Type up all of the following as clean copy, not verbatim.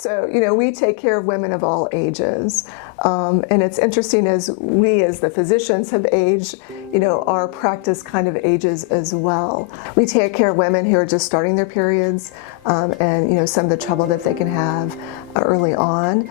So, we take care of women of all ages. And it's interesting as we, as the physicians, have aged, our practice kind of ages as well. We take care of women who are just starting their periods and, some of the trouble that they can have early on.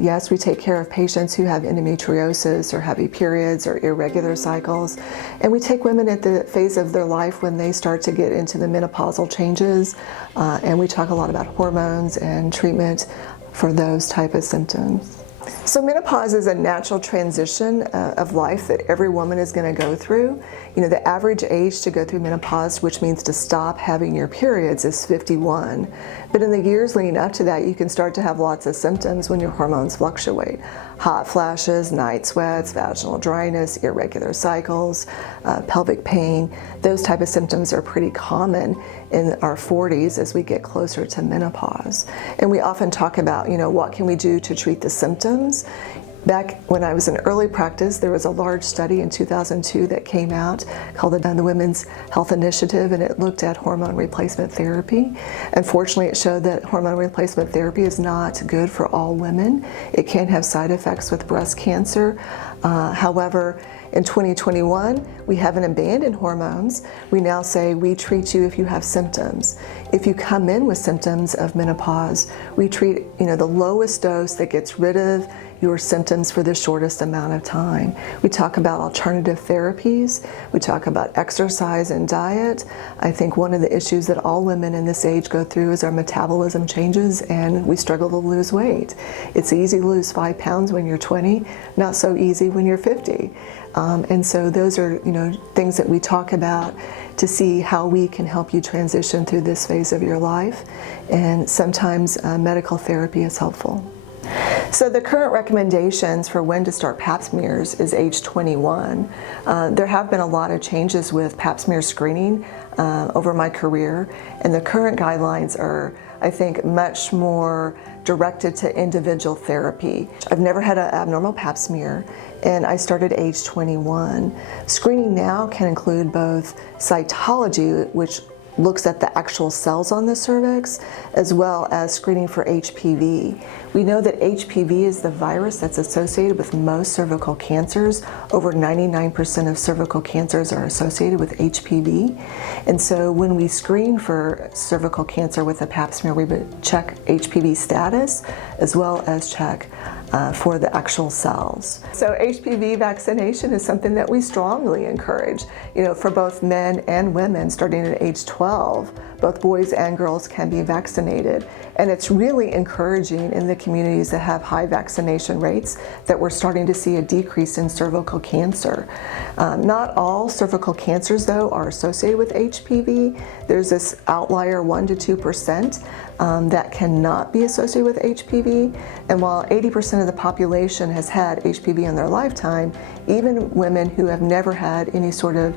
Yes, we take care of patients who have endometriosis or heavy periods or irregular cycles. And we take women at the phase of their life when they start to get into the menopausal changes. And we talk a lot about hormones and treatment for those type of symptoms. So menopause is a natural transition of life that every woman is going to go through. The average age to go through menopause, which means to stop having your periods, is 51. But in the years leading up to that, you can start to have lots of symptoms when your hormones fluctuate. Hot flashes, night sweats, vaginal dryness, irregular cycles, pelvic pain. Those type of symptoms are pretty common in our 40s as we get closer to menopause. And we often talk about, what can we do to treat the symptoms? Back when I was in early practice, there was a large study in 2002 that came out called the Women's Health Initiative, and it looked at hormone replacement therapy. Unfortunately, it showed that hormone replacement therapy is not good for all women. It can have side effects with breast cancer. However, in 2021, we haven't abandoned hormones. We now say we treat you if you have symptoms. If you come in with symptoms of menopause, we treat the lowest dose that gets rid of your symptoms for the shortest amount of time. We talk about alternative therapies. We talk about exercise and diet. I think one of the issues that all women in this age go through is our metabolism changes and we struggle to lose weight. It's easy to lose 5 pounds when you're 20, not so easy when you're 50. And so those are, things that we talk about to see how we can help you transition through this phase of your life. And sometimes medical therapy is helpful. So the current recommendations for when to start pap smears is age 21. There have been a lot of changes with pap smear screening over my career, and the current guidelines are, I think, much more directed to individual therapy. I've never had an abnormal pap smear, and I started age 21. Screening now can include both cytology, which looks at the actual cells on the cervix, as well as screening for HPV. We know that HPV is the virus that's associated with most cervical cancers. Over 99% of cervical cancers are associated with HPV. And so when we screen for cervical cancer with a pap smear, we would check HPV status as well as check for the actual cells. So HPV vaccination is something that we strongly encourage, for both men and women starting at age 12. Both boys and girls can be vaccinated. And it's really encouraging in the communities that have high vaccination rates that we're starting to see a decrease in cervical cancer. Not all cervical cancers, though, are associated with HPV. There's this outlier 1 to 2% that cannot be associated with HPV. And while 80% of the population has had HPV in their lifetime, even women who have never had any sort of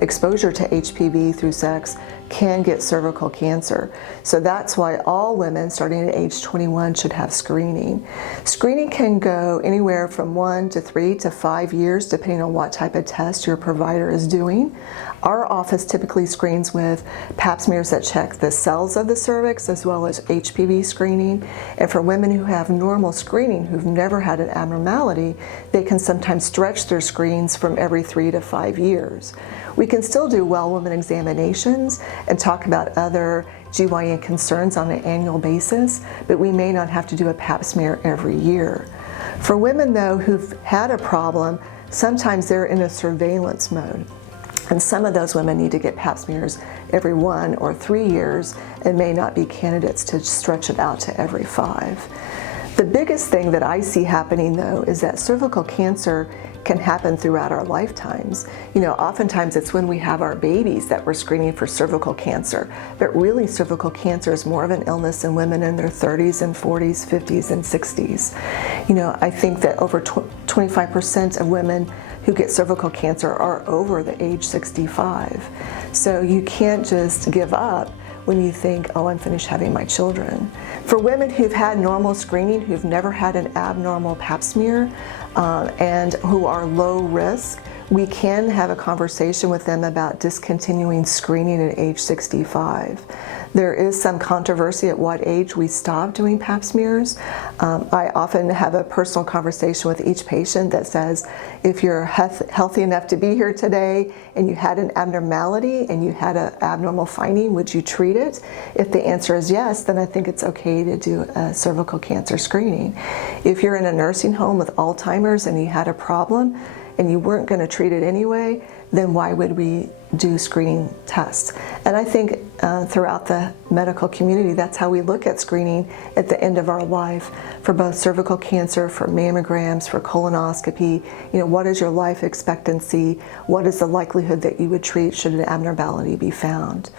exposure to HPV through sex can get cervical cancer. So that's why all women starting at age 21 should have screening. Screening can go anywhere from 1 to 3 to 5 years, depending on what type of test your provider is doing. Our office typically screens with pap smears that check the cells of the cervix as well as HPV screening. And for women who have normal screening, who've never had an abnormality, they can sometimes stretch their screens from every 3 to 5 years. We can still do well woman examinations and talk about other GYN concerns on an annual basis, but we may not have to do a pap smear every year. For women, though, who've had a problem, sometimes they're in a surveillance mode. And some of those women need to get pap smears every 1 or 3 years and may not be candidates to stretch it out to every 5. The biggest thing that I see happening, though, is that cervical cancer can happen throughout our lifetimes. Oftentimes it's when we have our babies that we're screening for cervical cancer, but really cervical cancer is more of an illness in women in their 30s and 40s, 50s, and 60s. I think that over 25% of women who get cervical cancer are over the age 65. So you can't just give up when you think, oh, I'm finished having my children. For women who've had normal screening, who've never had an abnormal pap smear, and who are low risk, we can have a conversation with them about discontinuing screening at age 65. There is some controversy at what age we stop doing pap smears. I often have a personal conversation with each patient that says, if you're healthy enough to be here today and you had an abnormality and you had an abnormal finding, would you treat it? If the answer is yes, then I think it's okay to do a cervical cancer screening. If you're in a nursing home with Alzheimer's and you had a problem and you weren't going to treat it anyway, then why would we do screening tests? And I think throughout the medical community, that's how we look at screening at the end of our life for both cervical cancer, for mammograms, for colonoscopy. You know, what is your life expectancy? What is the likelihood that you would treat should an abnormality be found?